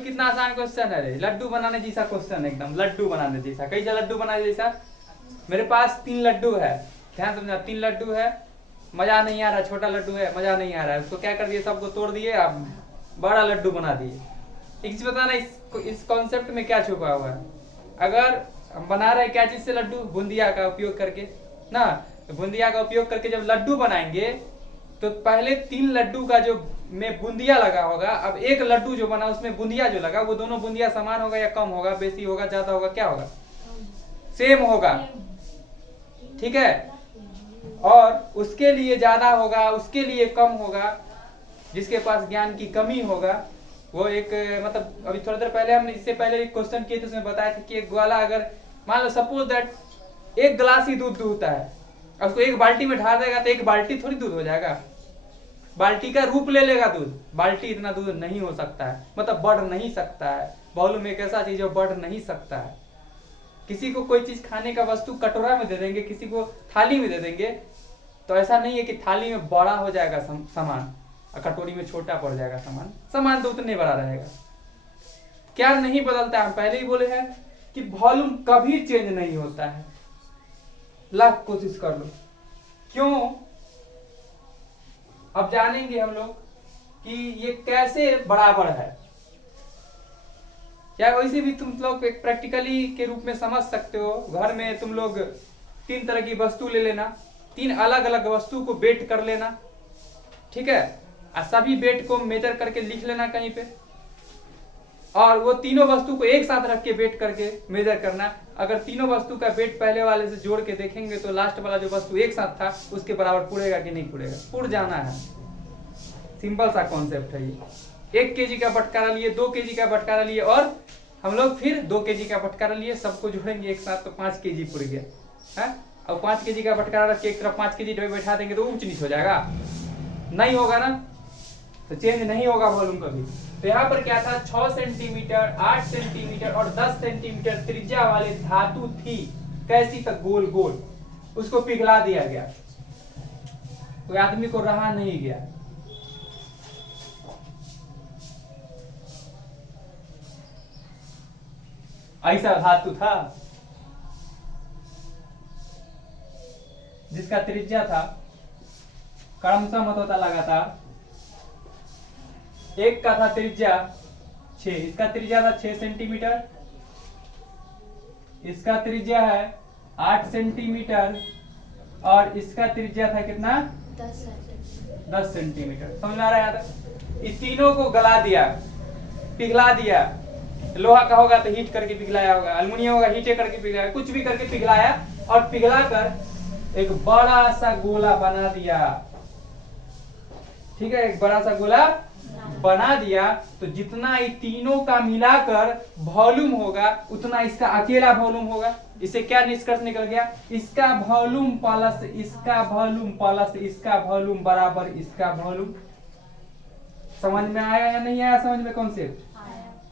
भी कितना आसान क्वेश्चन है, लड्डू बनाने जैसा क्वेश्चन है, एकदम लड्डू बनाने जैसा। कैसा लड्डू बनाने जैसा? मेरे पास 3 लड्डू है, ध्यान समझना, 3 लड्डू है, मजा नहीं आ रहा, छोटा लड्डू है, मजा नहीं आ रहा है, उसको क्या कर दिए, सबको तोड़ दिए, अब बड़ा लड्डू बना दिए। एक चीज बताना, इस कॉन्सेप्ट में क्या छुपा हुआ है? अगर हम बना रहे क्या चीज से लड्डू? बूंदिया का उपयोग करके ना। तो बूंदिया का उपयोग करके जब लड्डू बनाएंगे तो पहले 3 लड्डू का जो में बूंदिया लगा होगा, अब एक लड्डू जो बना उसमें बूंदिया जो लगा, वो दोनों बूंदिया समान होगा या कम होगा, बेसी होगा, ज्यादा होगा, क्या होगा? सेम होगा, ठीक है। और उसके लिए ज्यादा होगा, उसके लिए कम होगा, जिसके पास ज्ञान की कमी होगा वो एक, मतलब अभी थोड़ा देर पहले हमने इससे पहले एक क्वेश्चन किए थे, उसमें बताया था कि एक ग्वाला अगर मान लो सपोज दैट 1 गिलास ही दूध दूहता है, उसको 1 बाल्टी में ढाल देगा तो 1 बाल्टी थोड़ी दूध हो जाएगा, बाल्टी का रूप ले लेगा दूध। बाल्टी इतना दूध नहीं हो सकता है, मतलब बढ़ नहीं सकता है। वॉल्यूम एक ऐसा चीज है बढ़ नहीं सकता है। किसी को कोई चीज खाने का वस्तु कटोरा में दे देंगे, किसी को थाली में दे देंगे, तो ऐसा नहीं है कि थाली में बड़ा हो जाएगा सामान और कटोरी में छोटा पड़ जाएगा सामान, सामान तो उतने बड़ा रहेगा। क्या नहीं बदलता है? हम पहले ही बोले हैं कि वॉल्यूम कभी चेंज नहीं होता है। लाख कोशिश कर लो, क्यों? अब जानेंगे हम लोग कि ये कैसे बराबर है। या वैसे भी तुम लोग एक प्रैक्टिकली के रूप में समझ सकते हो। घर में तुम लोग 3 तरह की वस्तु ले लेना, 3 अलग अलग वस्तु को वेट कर लेना, ठीक है, और सभी वेट को मेजर करके लिख लेना कहीं पे, और वो तीनों वस्तु को एक साथ रख के वेट करके मेजर करना। अगर तीनों वस्तु का वेट पहले वाले से जोड़ के देखेंगे तो लास्ट वाला जो वस्तु एक साथ था उसके बराबर पुड़ेगा कि नहीं पुड़ेगा? पुड़ जाना है। सिंपल सा कॉन्सेप्ट है ये। 1 केजी का बटकारा लिए, 2 केजी का बटकारा लिए, और हम लोग फिर 2 केजी का बटकारा लिए, सबको जोड़ेंगे एक साथ तो 5 केजी पुड़ गया है। अब 5 केजी का बटकारा रख के एक तरफ 5 केजी बैठा देंगे तो ऊंच नीच हो जाएगा? नहीं होगा ना, तो चेंज नहीं होगा वॉल्यूम कभी। तो यहाँ पर क्या था, 6 सेंटीमीटर, 8 सेंटीमीटर और 10 सेंटीमीटर त्रिज्या वाले धातु थी। कैसी तक? गोल गोल। उसको पिघला दिया गया, कोई आदमी को रहा नहीं गया। ऐसा धातु था जिसका त्रिज्या था क्रमशः मत होता लगातार। एक का था त्रिज्या 6, इसका त्रिज्या था 6 सेंटीमीटर, इसका त्रिज्या है 8 सेंटीमीटर, और इसका त्रिज्या था कितना? 10 सेंटीमीटर। समझ में आ रहा है? इस तीनों को गला दिया, पिघला दिया। लोहा का होगा तो हीट करके पिघलाया होगा, अल्युमिनियम होगा हीटे करके पिघलाया, कुछ भी करके पिघलाया, और पिघला कर एक बड़ा सा गोला बना दिया, ठीक है, एक बड़ा सा गोला बना दिया। तो जितना ये तीनों का मिलाकर वॉल्यूम होगा उतना इसका अकेला वॉल्यूम होगा। इससे क्या निष्कर्ष निकल गया? इसका वॉल्यूम प्लस इसका वॉल्यूम प्लस इसका वॉल्यूम बराबर इसका वॉल्यूम। समझ में आया या नहीं आया? समझ में कॉन्सेप्ट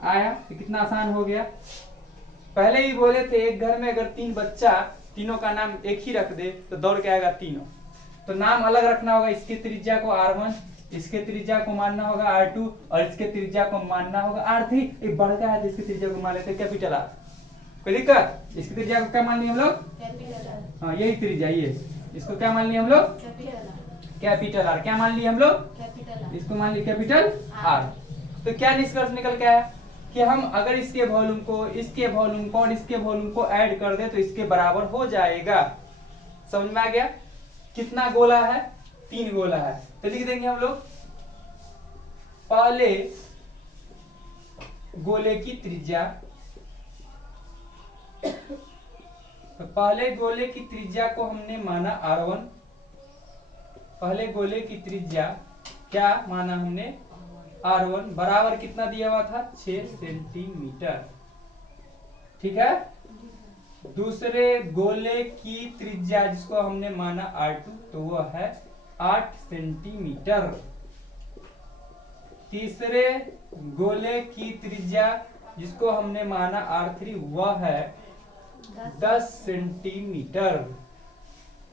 आया? तो कितना आसान हो गया। पहले ही बोले थे एक घर में अगर 3 बच्चा, तीनों का नाम एक ही रख दे तो दौड़ के आएगा तीनों। तो नाम अलग रखना होगा, इसके त्रिज्या को R1, इसके त्रिज्या को मानना होगा R2, और इसके त्रिज्या को मानना होगा R3। एक बड़का है तो इसके त्रिज्या को मान लेते कैपिटल R। कोई दिक्कत? इसकी त्रिज्या को क्या मान लिया हम लोग? हाँ, यही त्रिज्या, ये इसको क्या मान लिया हम लोग? Capital R। क्या मान लिया हम लोग? इसको मान लिया कैपिटल R। तो क्या निष्कर्ष निकल के आया कि हम अगर इसके वॉल्यूम को, इसके वॉल्यूम को और इसके वॉल्यूम को ऐड कर दे तो इसके बराबर हो जाएगा। समझ में आ गया? कितना गोला है? 3 गोला है। तो लिख देंगे हम लोग, पहले गोले की त्रिज्या, तो पहले गोले की त्रिज्या को हमने माना R1। पहले गोले की त्रिज्या क्या माना हमने? R1 बराबर कितना दिया हुआ था? 6 सेंटीमीटर, ठीक है। दूसरे गोले की त्रिज्या जिसको हमने माना R2 तो वह है 8 सेंटीमीटर। तीसरे गोले की त्रिज्या जिसको हमने माना R3 वह है 10 सेंटीमीटर।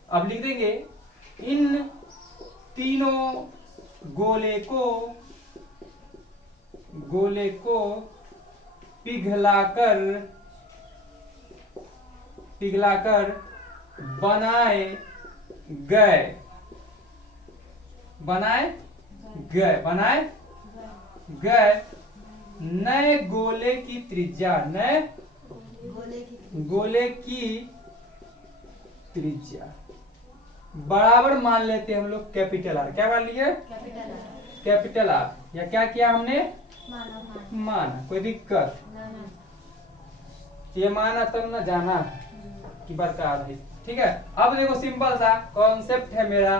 अब लिख देंगे इन तीनों गोले को पिघलाकर पिघलाकर बनाए गए बनाए गए नए गोले की त्रिज्या नए गोले की त्रिज्या बराबर मान लेते हैं हम लोग कैपिटल आर। क्या मान लिए? Capital R. या क्या किया हमने? माना। कोई दिक्कत? ये माना तब ना जाना कि बड़का आदमी। ठीक है, अब देखो सिंपल सा कॉन्सेप्ट है मेरा,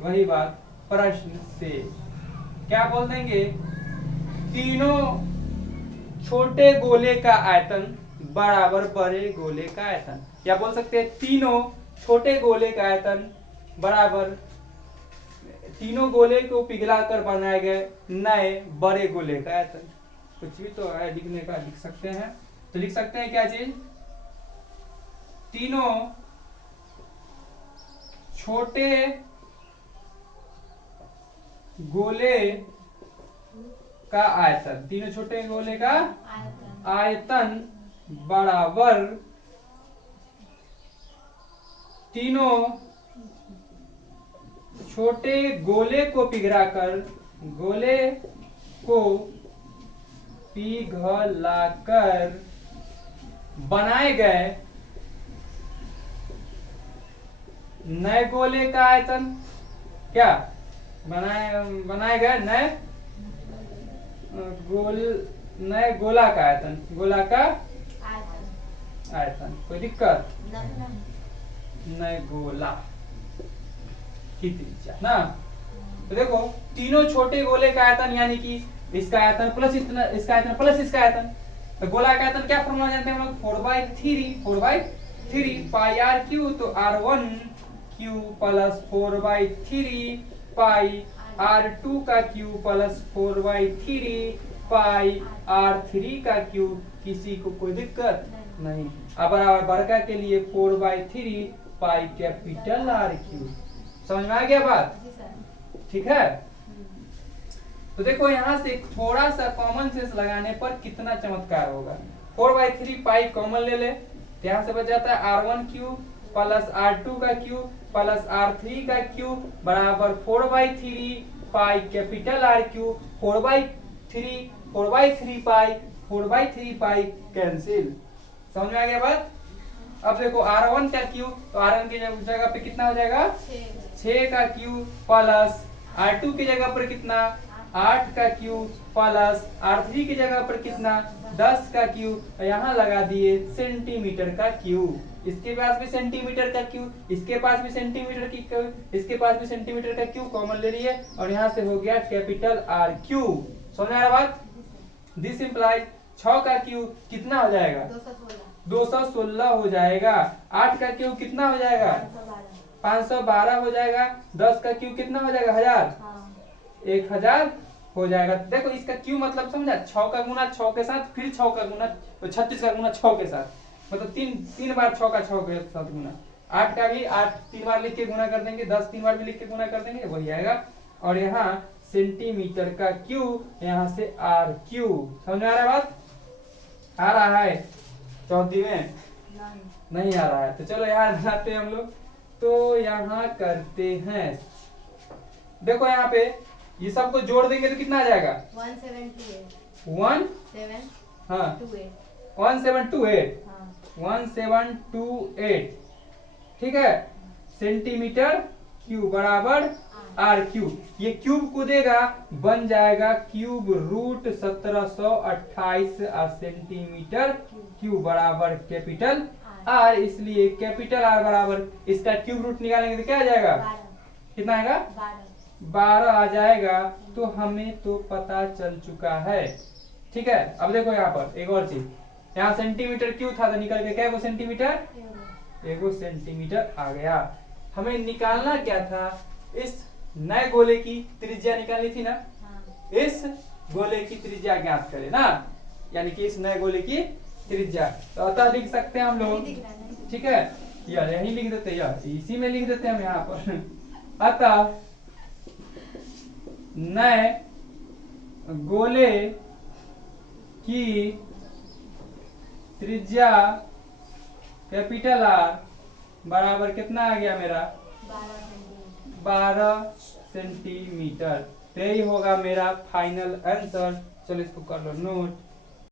वही बात प्रश्न से क्या बोल देंगे, तीनों छोटे गोले का आयतन बराबर बड़े गोले का आयतन, या बोल सकते हैं तीनों छोटे गोले का आयतन बराबर तीनों गोले को पिघलाकर बनाए गए नए बड़े गोले का आयतन। कुछ भी तो है लिखने का, लिख सकते हैं। तो लिख सकते हैं क्या चीज, तीनों छोटे गोले का आयतन, तीनों छोटे गोले का आयतन बराबर तीनों छोटे गोले को पिघलाकर बनाए गए नए गोले का आयतन, क्या बनाए गए नए गोला का आयतन, गोला का आयतन। कोई दिक्कत? नए गोला की त्रिज्या ना। तो देखो तीनों छोटे गोले का आयतन यानी कि इसका आयतन प्लस इसका आयतन प्लस इसका आयतन। तो गोला का आयतन क्या फॉर्मूला जानते हैं हम लोग, 4/3 पाई आर क्यू। तो r1 क्यू प्लस 4/3 पाई r2 का क्यू प्लस 4/3 पाई r3 का क्यू। किसी को कोई दिक्कत नहीं। अब बड़का के लिए 4/3 पाई कैपिटल आर क्यू। समझ में आ गया बात? ठीक है। तो देखो यहाँ से थोड़ा सा कॉमन सेंस लगाने पर कितना चमत्कार होगा। 4/3 पाई कॉमन ले ले, यहाँ से बच जाता है r1 क्यू प्लस r2 का क्यू प्लस r3 का क्यू बराबर 4/3 pi capital R Q. 4/3 pi cancel. समझ में आ गया बात? अब देखो r1 का क्यू, तो r1 की जगह पे कितना हो जाएगा, 6 का क्यू प्लस r2 की जगह पर कितना, 8 का क्यू प्लस r3 की जगह पर कितना, 10 का क्यू। यहाँ लगा दिए सेंटीमीटर का क्यू। इसके पास भी सेंटीमीटर का क्यू, इसके पास भी सेंटीमीटर की क्यू, इसके पास भी सेंटीमीटर का क्यू कॉमन ले लिए और यहाँ से हो गया कैपिटल आर क्यू। समझ में आ रहा बात? दिस इंप्लाइज 6 का क्यू कितना हो जाएगा, 216 हो जाएगा। 8 का क्यू कितना हो जाएगा, 512 हो जाएगा। 10 का क्यू कितना हो जाएगा, 1000 हो जाएगा। देखो इसका क्यू मतलब समझा, 6 का गुना 6 के साथ, फिर 6 का गुना, तो 36 का गुना 6 के साथ, मतलब तीन बार 6 का 6 के साथ गुना। 8 का भी 8 3 बार लिख के गुना कर देंगे, 10 3 बार भी लिख के गुना कर देंगे, वही आएगा। और यहाँ सेंटीमीटर का क्यू, यहाँ से आर क्यू। समझ में आ रहा है बात? आ रहा है? चौथी में नहीं आ रहा है तो चलो यहाँ बनाते हैं हम लोग। तो यहाँ करते हैं, देखो यहाँ पे ये सबको जोड़ देंगे तो कितना आ जाएगा, 1728। ठीक है, सेंटीमीटर क्यूब बराबर आर क्यूब। ये क्यूब को देगा, बन जाएगा क्यूब रूट 1728 सेंटीमीटर क्यूब बराबर कैपिटल आर। इसलिए कैपिटल आर बराबर इसका क्यूब रूट निकालेंगे तो क्या आ जाएगा, कितना आएगा, 12 आ जाएगा। तो हमें तो पता चल चुका है। ठीक है, अब देखो यहाँ पर एक और चीज, यहाँ सेंटीमीटर क्यों था तो निकल के क्या, वो सेंटीमीटर, एगो सेंटीमीटर आ गया। हमें निकालना क्या था, इस नए गोले की त्रिज्या निकालनी थी ना। इस गोले की त्रिज्या ज्ञात करें ना, यानी कि इस नए गोले की त्रिज्या। तो अतः लिख सकते हैं हम लोग, ठीक है, यार यही लिख देते हैं, यार इसी में लिख देते हैं हम यहाँ पर। अतः नए गोले की त्रिज्या कैपिटल आर बराबर कितना आ गया मेरा 12 सेंटीमीटर। तो यही होगा मेरा फाइनल आंसर। चलो इसको कर लो नोट।